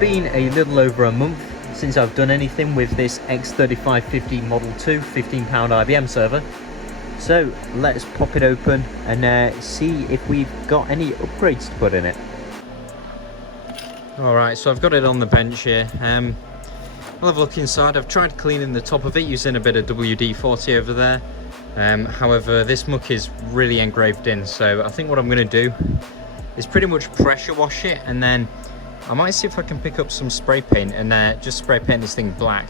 been a little over a month since I've done anything with this X3550 Model 2 £15 IBM server. So let's pop it open and see if we've got any upgrades to put in it. Alright, so I've got it on the bench here. I'll have a look inside. I've tried cleaning the top of it using a bit of WD-40 over there. However, this muck is really engraved in, so I think what I'm going to do is pretty much pressure wash it, and then I might see if I can pick up some spray paint and just spray paint this thing black.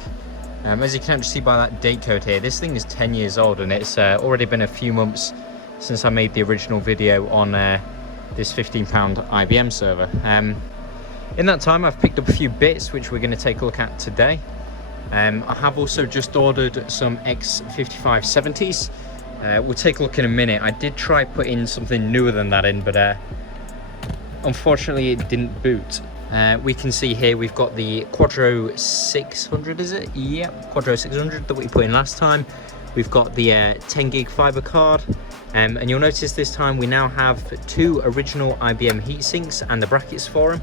As you can actually see by that date code here, this thing is 10 years old, and it's already been a few months since I made the original video on this £15 IBM server. In that time I've picked up a few bits which we're going to take a look at today. I have also just ordered some X5570s. We'll take a look in a minute. I did try putting something newer than that in, but unfortunately it didn't boot. We can see here we've got the Quadro 600, is it? Yep, Quadro 600 that we put in last time. We've got the 10 gig fiber card, and you'll notice this time we now have two original IBM heatsinks and the brackets for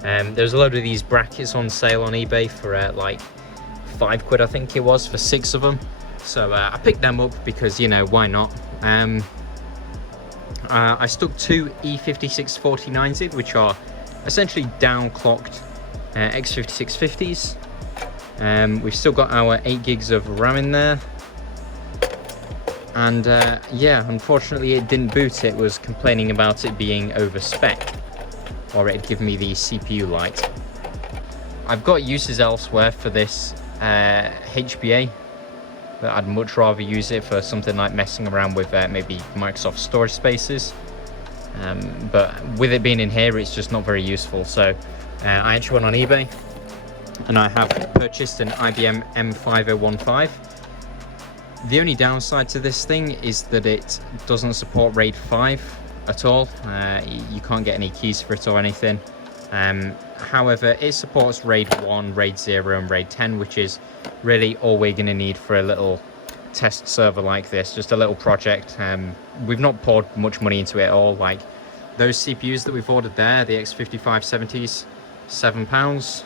them. There's a load of these brackets on sale on eBay for like £5 I think it was for 6 of them. So I picked them up because, you know, why not? I stuck two E5649s which are essentially downclocked X5650s. We've still got our 8 gigs of RAM in there, and yeah, unfortunately it didn't boot. It was complaining about it being over spec, or it'd give me the CPU light. I've got uses elsewhere for this HBA, but I'd much rather use it for something like messing around with maybe Microsoft storage spaces. But with it being in here, it's just not very useful. So I actually went on eBay and I have purchased an IBM M5015. The only downside to this thing is that it doesn't support RAID 5 at all. You can't get any keys for it or anything. However, it supports RAID 1, RAID 0 and RAID 10, which is really all we're going to need for a little test server like this, just a little project. We've not poured much money into it at all. Like those CPUs that we've ordered there, the X5570s, £7.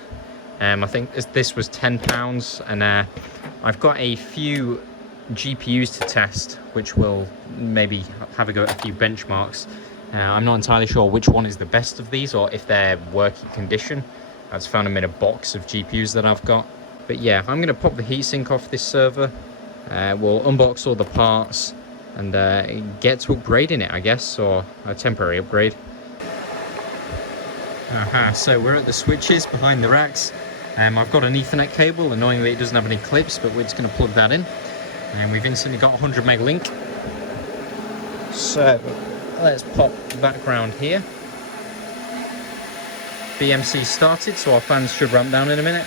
I think this was £10, and I've got a few GPUs to test, which will maybe have a go at a few benchmarks. I'm not entirely sure which one is the best of these, or if they're working condition. I just found them in a box of GPUs that I've got. But yeah, I'm going to pop the heatsink off this server. We'll unbox all the parts and get to upgrading it, I guess, or a temporary upgrade. So we're at the switches behind the racks. I've got an Ethernet cable. Annoyingly, it doesn't have any clips, but we're just going to plug that in. And we've instantly got 100 meg link. So let's pop the background here. BMC started, so our fans should ramp down in a minute.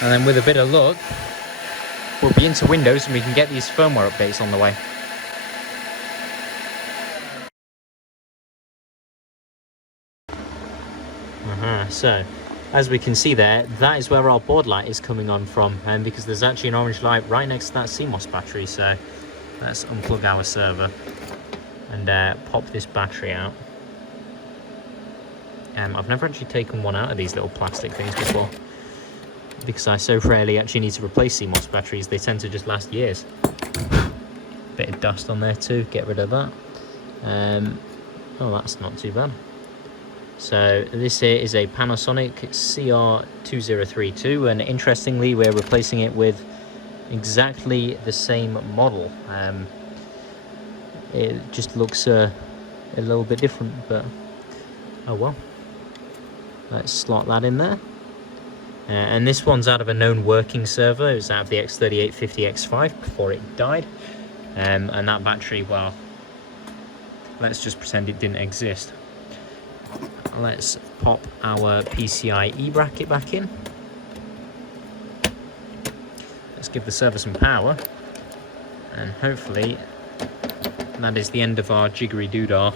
And then with a bit of luck, we'll be into Windows and we can get these firmware updates on the way. So as we can see there, that is where our board light is coming on from, because there's actually an orange light right next to that CMOS battery. So let's unplug our server and pop this battery out. I've never actually taken one out of these little plastic things before, because I so rarely actually need to replace CMOS batteries. They tend to just last years. Bit of dust on there too, get rid of that. Oh, that's not too bad. So this here is a Panasonic CR2032, and interestingly we're replacing it with exactly the same model. It just looks a little bit different, but oh well. Let's slot that in there. And this one's out of a known working server. It was out of the X3850X5 before it died. And that battery, well, let's just pretend it didn't exist. Let's pop our PCIe bracket back in. Let's give the server some power. And hopefully that is the end of our jiggery doodah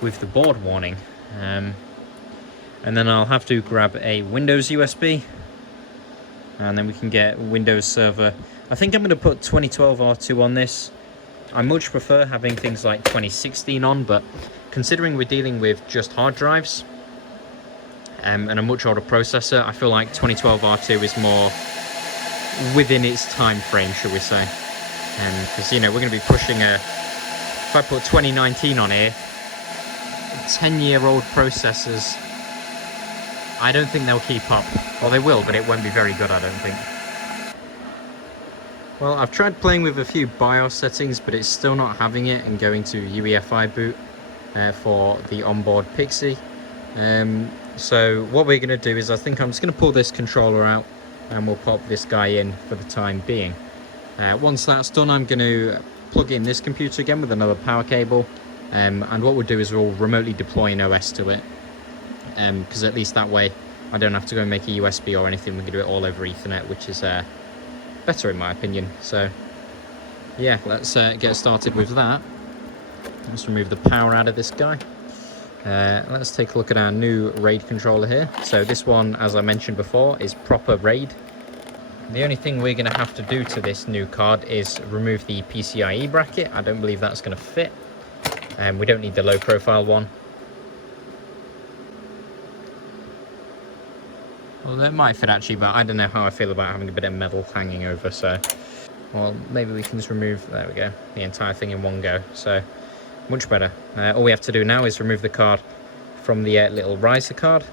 with the board warning. And then I'll have to grab a Windows USB, and then we can get Windows Server. I think I'm going to put 2012 R2 on this. I much prefer having things like 2016 on, but considering we're dealing with just hard drives, and a much older processor. I feel like 2012 R2 is more within its time frame, shall we say. Because, you know, we're going to be pushing if I put 2019 on here, 10-year-old processors, I don't think they'll keep up. Well, they will, but it won't be very good, I don't think. Well, I've tried playing with a few BIOS settings, but it's still not having it and going to UEFI boot for the onboard Pixie. So what we're going to do is, I think I'm just going to pull this controller out and we'll pop this guy in for the time being. Once that's done, I'm going to plug in this computer again with another power cable, and what we'll do is we'll remotely deploy an OS to it, because at least that way I don't have to go and make a USB or anything. We can do it all over Ethernet, which is better in my opinion. So yeah, let's get started with that. Let's remove the power out of this guy. Let's take a look at our new RAID controller here. So this one, as I mentioned before, is proper RAID. The only thing we're going to have to do to this new card is remove the PCIe bracket. I don't believe that's going to fit, and we don't need the low profile one. Well, that might fit actually, but I don't know how I feel about having a bit of metal hanging over, so... Well, maybe we can just remove, there we go, the entire thing in one go, so much better. All we have to do now is remove the card from the little riser card,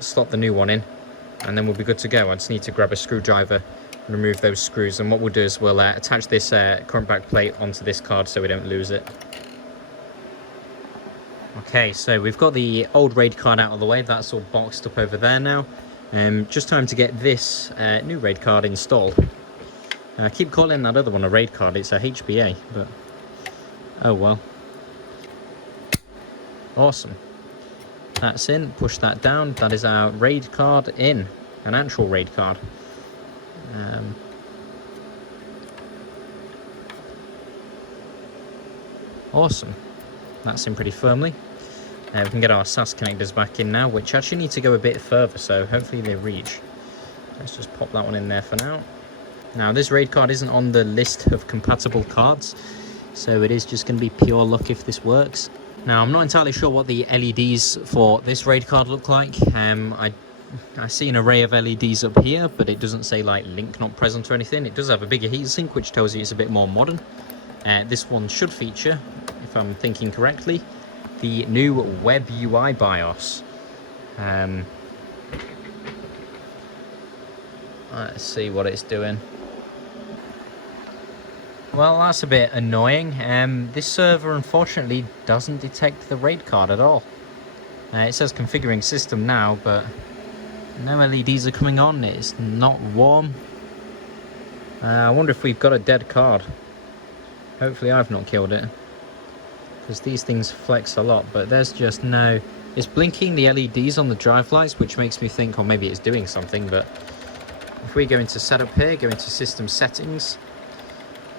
slot the new one in, and then we'll be good to go. I just need to grab a screwdriver and remove those screws, and what we'll do is we'll attach this current back plate onto this card so we don't lose it. Okay, so we've got the old RAID card out of the way. That's all boxed up over there now. Just time to get this new RAID card installed. I keep calling that other one a RAID card. It's a HBA, but oh well. Awesome. That's in. Push that down. That is our RAID card in. An actual RAID card. Awesome. That's in pretty firmly. We can get our SAS connectors back in now, which actually need to go a bit further, so hopefully they reach. Let's just pop that one in there for now. Now, this RAID card isn't on the list of compatible cards, so it is just going to be pure luck if this works. Now, I'm not entirely sure what the LEDs for this RAID card look like. I see an array of LEDs up here, but it doesn't say like link not present or anything. It does have a bigger heatsink, which tells you it's a bit more modern. This one should feature, if I'm thinking correctly, the new Web UI BIOS. Let's see what it's doing. Well, that's a bit annoying. This server unfortunately doesn't detect the RAID card at all. It says configuring system now, but no LEDs are coming on. It's not warm. I wonder if we've got a dead card. Hopefully I've not killed it, because these things flex a lot, but there's just no... It's blinking the LEDs on the drive lights, which makes me think, or maybe it's doing something, but if we go into setup here, go into system settings,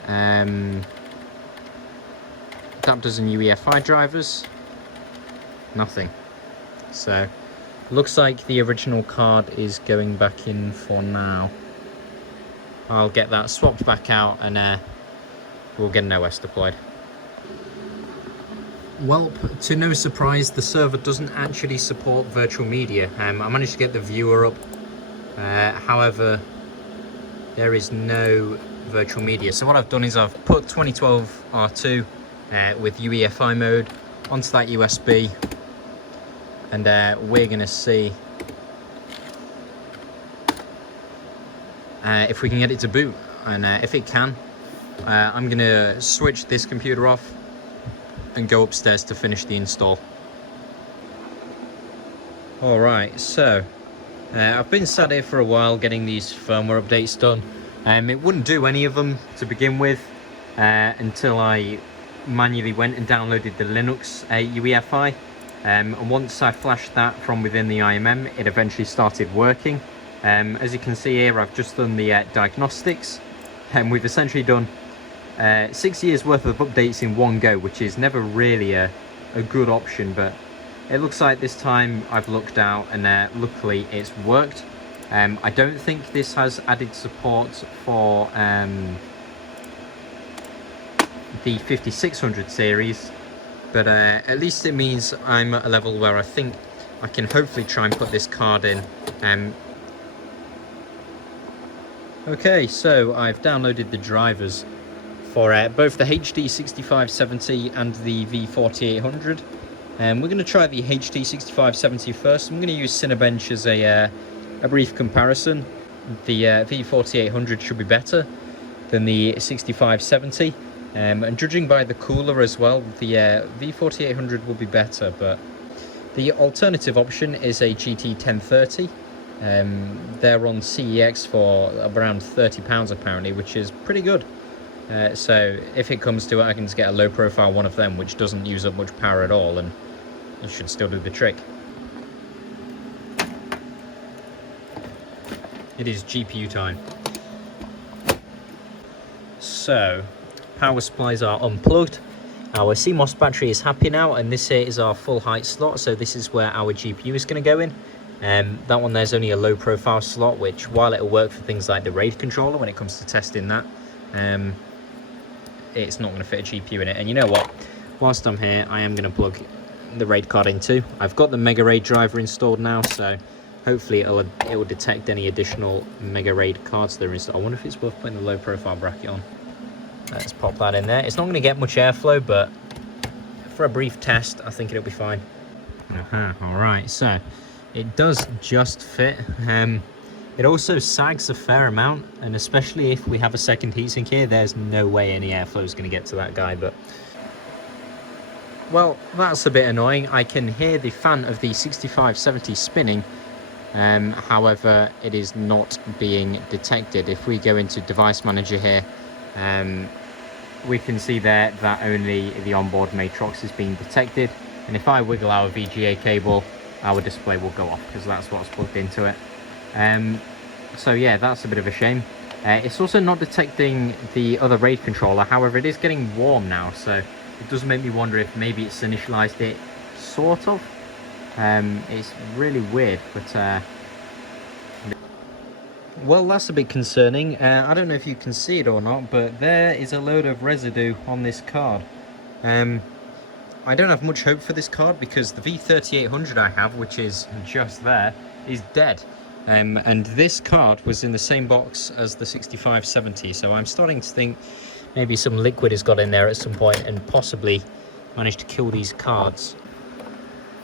adapters and UEFI drivers, nothing. So looks like the original card is going back in for now. I'll get that swapped back out and we'll get an OS deployed. Well, to no surprise, the server doesn't actually support virtual media. I managed to get the viewer up, however there is no virtual media. So what I've done is I've put 2012 R2 with UEFI mode onto that USB, and we're going to see if we can get it to boot, and if it can, I'm going to switch this computer off and go upstairs to finish the install. Alright, so I've been sat here for a while getting these firmware updates done. It wouldn't do any of them to begin with until I manually went and downloaded the Linux UEFI, and once I flashed that from within the IMM, it eventually started working. As you can see here, I've just done the diagnostics, and we've essentially done 6 years worth of updates in one go, which is never really a good option, but it looks like this time I've looked out and luckily it's worked. I don't think this has added support for the 5600 series, but at least it means I'm at a level where I think I can hopefully try and put this card in. Okay, so I've downloaded the drivers for both the HD6570 and the V4800. We're going to try the HD6570 first. I'm going to use Cinebench as a brief comparison. The V4800 should be better than the 6570, and judging by the cooler as well, the V4800 will be better, but the alternative option is a GT1030. They're on CEX for around £30 apparently, which is pretty good. So if it comes to it, I can just get a low profile one of them which doesn't use up much power at all, and it should still do the trick. It is GPU time. So, power supplies are unplugged. Our CMOS battery is happy now, and this here is our full height slot, so this is where our GPU is going to go in. That one there's only a low profile slot, which while it'll work for things like the RAID controller when it comes to testing that, it's not going to fit a GPU in it. And you know what, whilst I'm here, I am going to plug the RAID card in too. I've got the Mega RAID driver installed now, so hopefully it will detect any additional Mega RAID cards that are installed. I wonder if it's worth putting the low profile bracket on. Let's pop that in there. It's not going to get much airflow, but for a brief test, I think it'll be fine. Alright, so it does just fit. It also sags a fair amount, and especially if we have a second heatsink here, there's no way any airflow is going to get to that guy. But well, that's a bit annoying. I can hear the fan of the 6570 spinning, however, it is not being detected. If we go into Device Manager here, we can see there that only the onboard matrox is being detected, and if I wiggle our VGA cable, our display will go off because that's what's plugged into it. So yeah, that's a bit of a shame. It's also not detecting the other RAID controller, however it is getting warm now, so it does make me wonder if maybe it's initialized it, sort of. It's really weird, but well, that's a bit concerning. I don't know if you can see it or not, but there is a load of residue on this card. I don't have much hope for this card because the V3800 I have, which is just there, is dead. And this card was in the same box as the 6570, so I'm starting to think maybe some liquid has got in there at some point and possibly managed to kill these cards.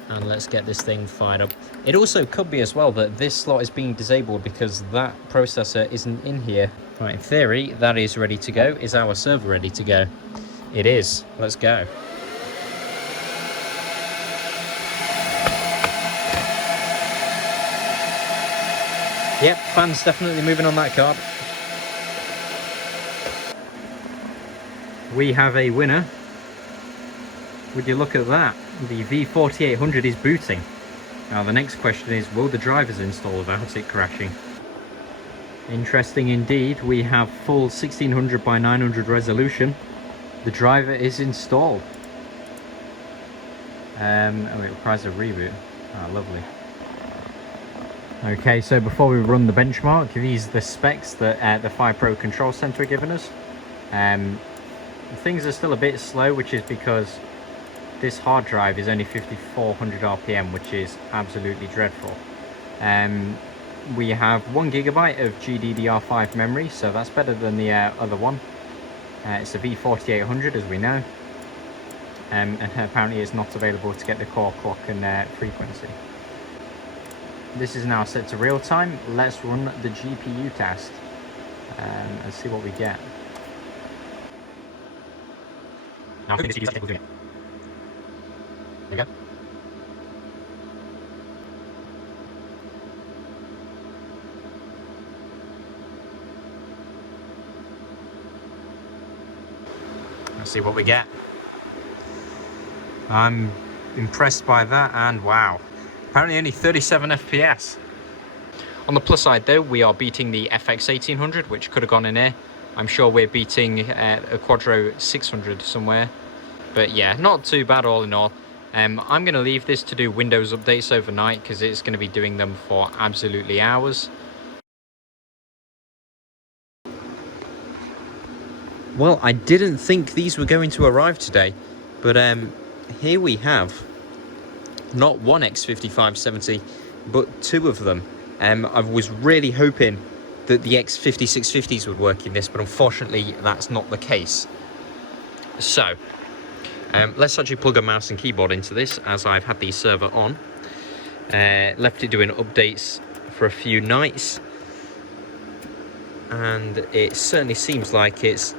And let's get this thing fired up. It also could be as well that this slot is being disabled because that processor isn't in here. Right, in theory, that is ready to go. Is our server ready to go? It is. Let's go. Yep, fan's definitely moving on that card. We have a winner. Would you look at that? The V4800 is booting. Now the next question is, will the drivers install without it crashing? Interesting indeed. We have full 1600 by 900 resolution. The driver is installed. Oh, it requires a reboot. Ah, lovely. Okay, so before we run the benchmark, these are the specs that the Fire Pro Control Center are giving us. Things are still a bit slow, which is because this hard drive is only 5400 RPM, which is absolutely dreadful. We have 1 GB of GDDR5 memory, so that's better than the other one. It's a V4800, as we know, and apparently it's not available to get the core clock and frequency. This is now set to real time. Let's run the GPU test and see what we get. Now I think it's doing it. There we go. Let's see what we get. I'm impressed by that, and wow, apparently only 37 FPS. On the plus side though, we are beating the FX 1800, which could have gone in here. I'm sure we're beating a Quadro 600 somewhere. But yeah, not too bad all in all. I'm going to leave this to do Windows updates overnight because it's going to be doing them for absolutely hours. Well, I didn't think these were going to arrive today, but here we have not one X5570, but two of them. I was really hoping that the X5650s would work in this, but unfortunately that's not the case. So let's actually plug a mouse and keyboard into this, as I've had the server on. Left it doing updates for a few nights, and it certainly seems like it's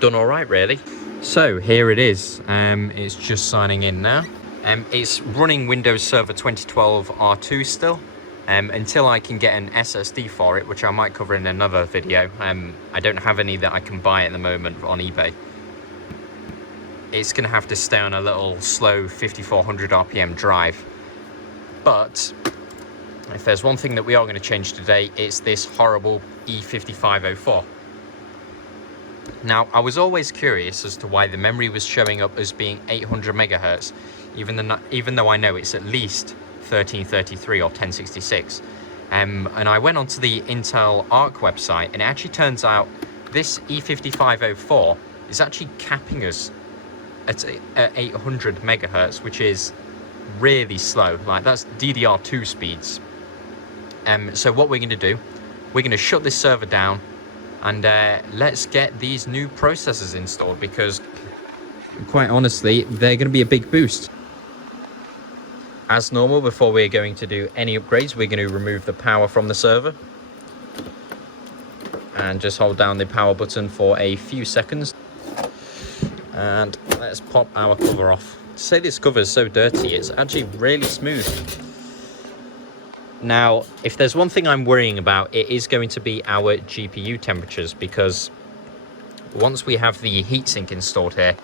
done all right, really. So here it is. It's just signing in now. It's running Windows Server 2012 R2 still, until I can get an SSD for it, which I might cover in another video. I don't have any that I can buy at the moment on eBay. It's going to have to stay on a little slow 5400 RPM drive. But if there's one thing that we are going to change today, it's this horrible E5504. Now, I was always curious as to why the memory was showing up as being 800 megahertz, even though I know it's at least 1333 or 1066. And I went onto the Intel Arc website, and it actually turns out this E5504 is actually capping us at 800 megahertz, which is really slow. Like, that's DDR2 speeds. So what we're going to do, we're going to shut this server down, and let's get these new processors installed, because quite honestly, they're going to be a big boost. As normal, before we're going to do any upgrades, we're going to remove the power from the server and just hold down the power button for a few seconds. And let's pop our cover off. To say this cover is so dirty, it's actually really smooth. Now, if there's one thing I'm worrying about, it is going to be our GPU temperatures, because once we have the heatsink installed here,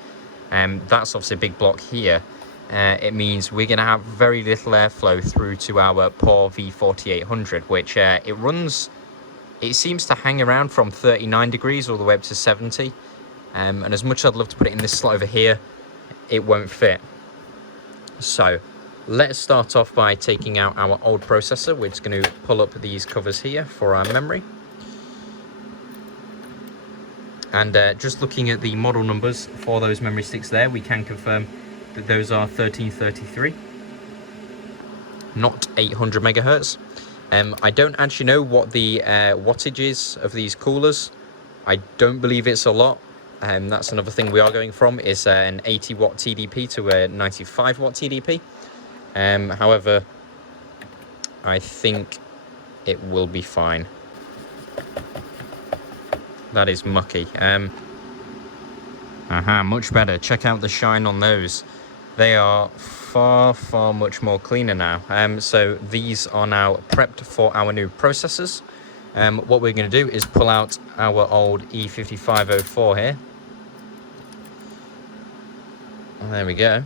that's obviously a big block here, it means we're going to have very little airflow through to our poor V4800, which it seems to hang around from 39 degrees all the way up to 70. And as much as I'd love to put it in this slot over here, it won't fit. So let's start off by taking out our old processor. We're just going to pull up these covers here for our memory. And just looking at the model numbers for those memory sticks there, we can confirm that those are 1333, not 800 megahertz. I don't actually know what the wattage is of these coolers. I don't believe it's a lot. That's another thing we are going from, is an 80 watt TDP to a 95 watt TDP. However, I think it will be fine. That is mucky. Much better. Check out the shine on those. They are far much more cleaner now. So these are now prepped for our new processors. What we're going to do is pull out our old E5504 here. There we go.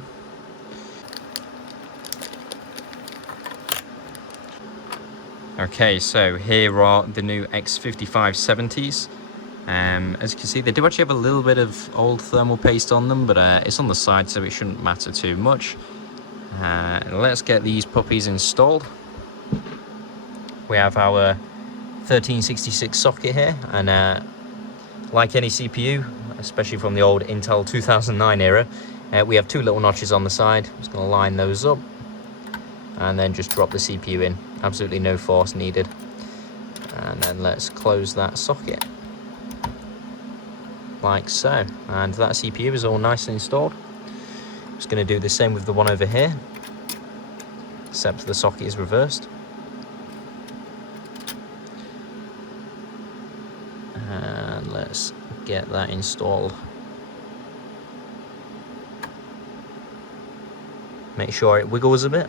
Okay, so here are the new X5570s. As you can see, they do actually have a little bit of old thermal paste on them, but it's on the side, so it shouldn't matter too much. Let's get these puppies installed. We have our 1366 socket here, and like any CPU, especially from the old Intel 2009 era, we have two little notches on the side. I'm just going to line those up and then just drop the CPU in. Absolutely no force needed. And then let's close that socket like so, and that CPU is all nice and installed. Just going to do the same with the one over here, except the socket is reversed. And let's get that installed. Make sure it wiggles a bit,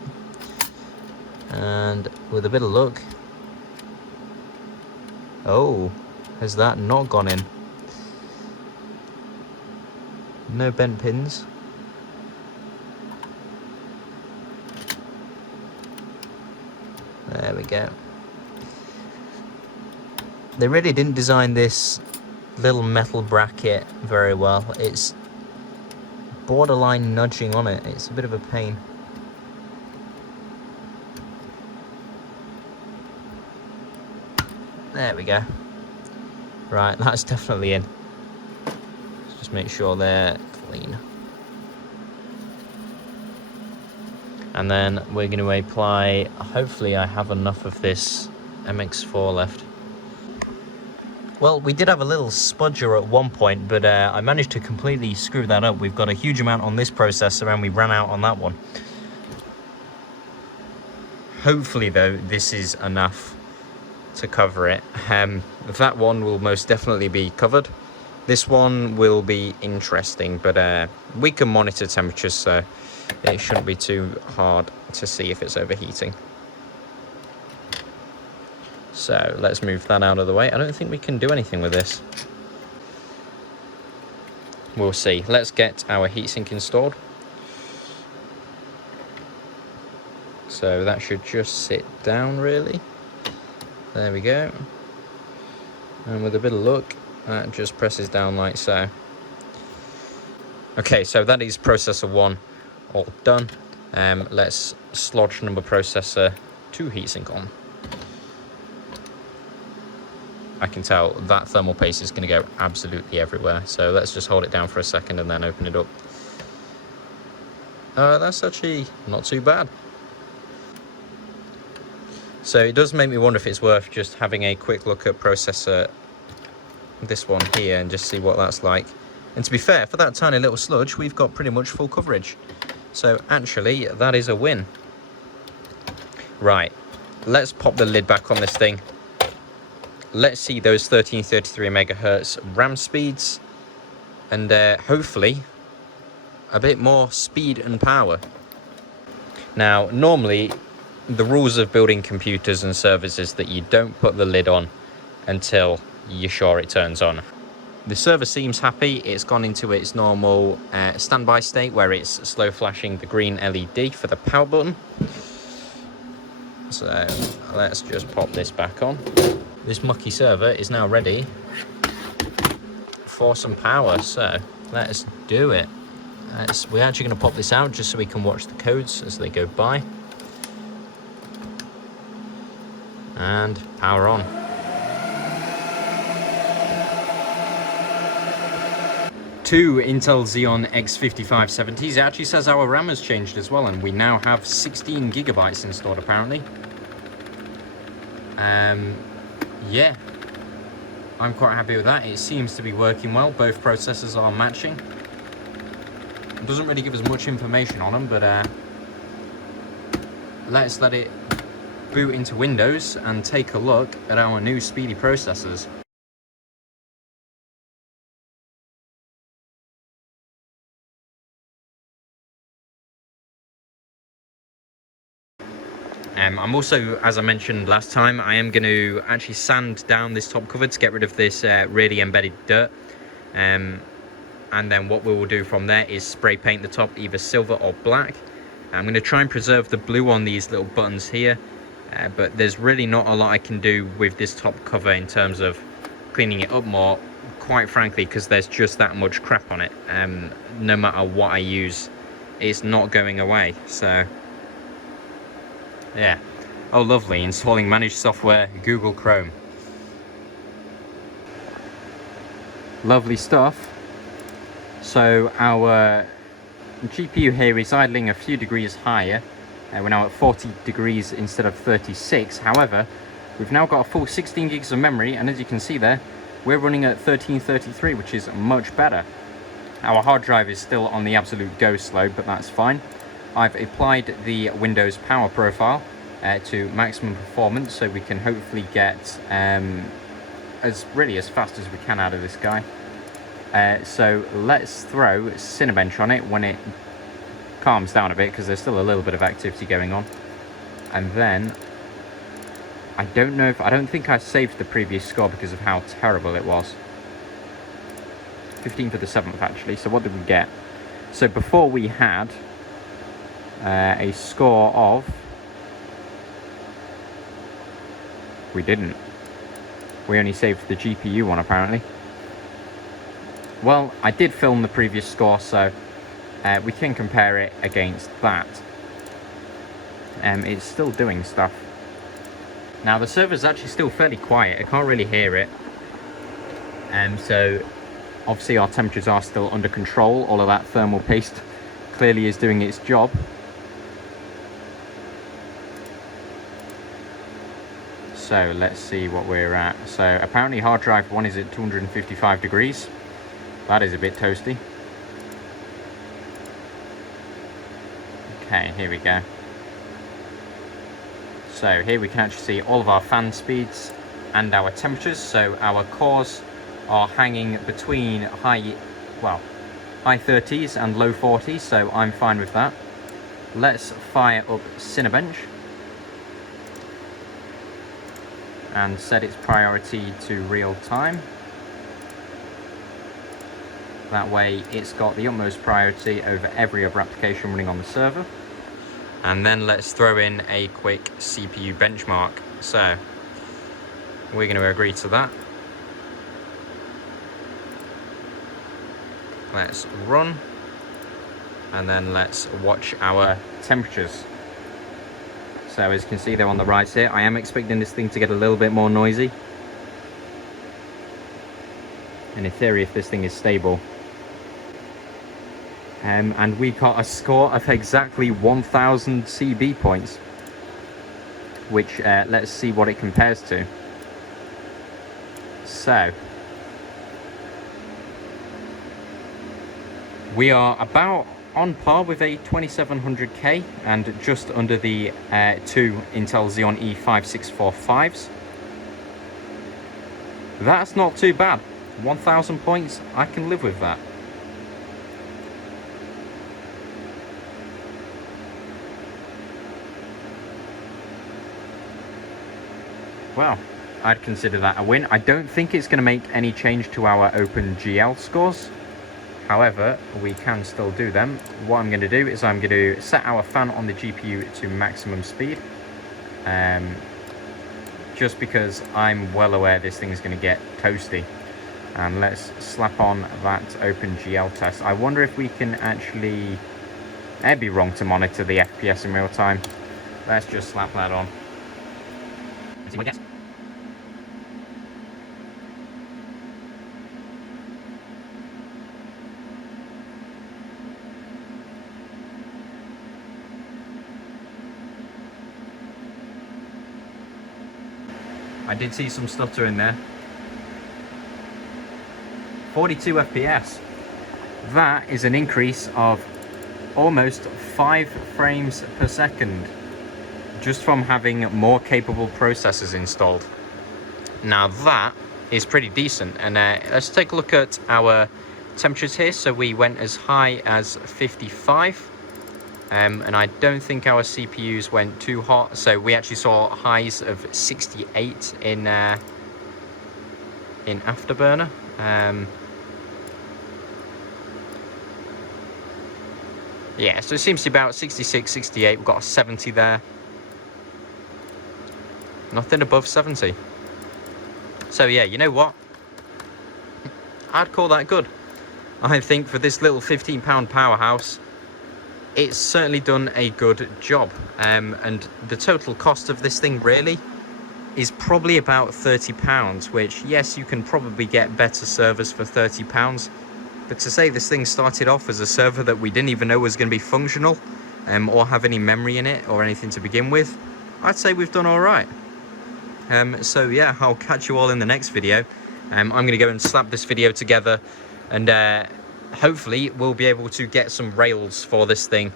and with a bit of luck, oh, has that not gone in? No bent pins. There we go. They really didn't design this little metal bracket very well. It's borderline nudging on it. It's a bit of a pain. There we go. Right, that's definitely in. Let's just make sure they're clean. And then we're going to apply, hopefully I have enough of this MX4 left. Well, we did have a little spudger at one point, but I managed to completely screw that up. We've got a huge amount on this processor and we ran out on that one. Hopefully though, this is enough to cover it. That one will most definitely be covered. This one will be interesting, but we can monitor temperatures, so it shouldn't be too hard to see if it's overheating. So let's move that out of the way. I don't think we can do anything with this. We'll see. Let's get our heatsink installed. So that should just sit down, really. There we go. And with a bit of luck, that just presses down like so. Okay, so that is processor 1 all done. Let's slodge number processor 2 heatsink on. I can tell that thermal paste is going to go absolutely everywhere. So let's just hold it down for a second and then open it up. That's actually not too bad. So it does make me wonder if it's worth just having a quick look at processor, this one here, and just see what that's like. And to be fair, for that tiny little sludge, we've got pretty much full coverage. So actually, that is a win. Right, let's pop the lid back on this thing. Let's see those 1333 megahertz RAM speeds, and hopefully a bit more speed and power. Now, normally the rules of building computers and servers is that you don't put the lid on until you're sure it turns on. The server seems happy. It's gone into its normal standby state where it's slow flashing the green LED for the power button. So let's just pop this back on. This mucky server is now ready for some power, so let's do it. We're actually going to pop this out just so we can watch the codes as they go by. And power on. Two Intel Xeon X5570s. It actually says our RAM has changed as well, and we now have 16 gigabytes installed apparently. Yeah, I'm quite happy with that. It seems to be working well. Both processors are matching. It doesn't really give us much information on them, but let's let it boot into Windows and take a look at our new speedy processors. I'm also, as I mentioned last time, I am going to actually sand down this top cover to get rid of this really embedded dirt. And then what we will do from there is spray paint the top either silver or black. I'm going to try and preserve the blue on these little buttons here, but there's really not a lot I can do with this top cover in terms of cleaning it up more, quite frankly, because there's just that much crap on it. No matter what I use, it's not going away. So yeah. Oh, lovely. Installing managed software, Google Chrome. Lovely stuff. So our GPU here is idling a few degrees higher. We're now at 40 degrees instead of 36. However, we've now got a full 16 gigs of memory, and as you can see there, we're running at 1333, which is much better. Our hard drive is still on the absolute go slow, but that's fine. I've applied the Windows power profile to maximum performance, so we can hopefully get as fast as we can out of this guy. So let's throw Cinebench on it when it calms down a bit, because there's still a little bit of activity going on. And then I don't think I saved the previous score because of how terrible it was. 15th of the 7th actually. So what did we get? So before we had a score of, we didn't. We only saved the GPU one apparently. Well, I did film the previous score, so we can compare it against that. It's still doing stuff. Now the server's actually still fairly quiet. I can't really hear it. So obviously our temperatures are still under control. All of that thermal paste clearly is doing its job. So let's see what we're at. So apparently hard drive 1 is at 255 degrees. That is a bit toasty. Okay, here we go. So here we can actually see all of our fan speeds and our temperatures. So our cores are hanging between high 30s and low 40s, so I'm fine with that. Let's fire up Cinebench and set its priority to real time. That way it's got the utmost priority over every other application running on the server. And then let's throw in a quick CPU benchmark. So we're going to agree to that. Let's run, and then let's watch our temperatures. So as you can see, they're on the rise here. I am expecting this thing to get a little bit more noisy. And in theory, if this thing is stable. And we got a score of exactly 1000 CB points, which let's see what it compares to. So we are about on par with a 2700K and just under the 2 Intel Xeon E5645s. That's not too bad. 1000 points, I can live with that. Well, I'd consider that a win. I don't think it's going to make any change to our OpenGL scores. However, we can still do them. What I'm going to do is I'm going to set our fan on the GPU to maximum speed. Just because I'm well aware this thing is going to get toasty. And let's slap on that OpenGL test. I wonder if we can actually... It'd be wrong to monitor the FPS in real time. Let's just slap that on. Let's see what it gets. I did see some stutter in there. 42 FPS. That is an increase of almost 5 frames per second just from having more capable processors installed. Now that is pretty decent, and let's take a look at our temperatures here. So we went as high as 55. And I don't think our CPUs went too hot, so we actually saw highs of 68 in Afterburner. Yeah, so it seems to be about 66, 68. We've got a 70 there. Nothing above 70. So yeah, you know what? I'd call that good. I think for this little £15 powerhouse, it's certainly done a good job, and the total cost of this thing really is probably about £30, which, yes, you can probably get better servers for £30, but to say this thing started off as a server that we didn't even know was going to be functional or have any memory in it or anything to begin with, I'd say we've done all right. So yeah, I'll catch you all in the next video. I'm going to go and slap this video together, and hopefully we'll be able to get some rails for this thing,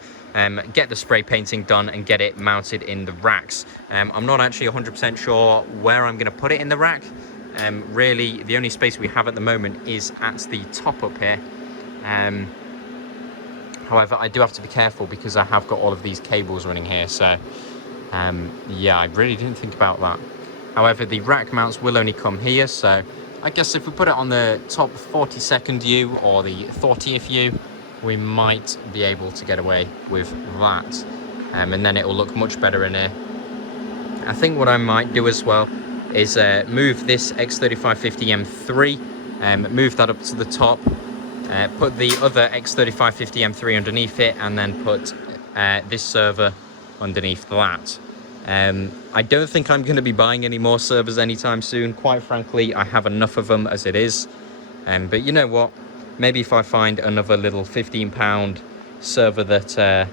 get the spray painting done and get it mounted in the racks. I'm not actually 100% sure where I'm going to put it in the rack. Really, the only space we have at the moment is at the top up here. However, I do have to be careful because I have got all of these cables running here, so yeah, I really didn't think about that. However, the rack mounts will only come here, so I guess if we put it on the top 42nd U or the 30th U, we might be able to get away with that. And then it will look much better in here. I think what I might do as well is move this X3550 M3, move that up to the top, put the other X3550 M3 underneath it, and then put this server underneath that. I don't think I'm going to be buying any more servers anytime soon. Quite frankly, I have enough of them as it is. But you know what? Maybe if I find another little £15 server that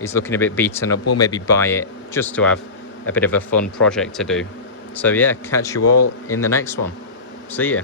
is looking a bit beaten up, we'll maybe buy it just to have a bit of a fun project to do. So yeah, catch you all in the next one. See ya.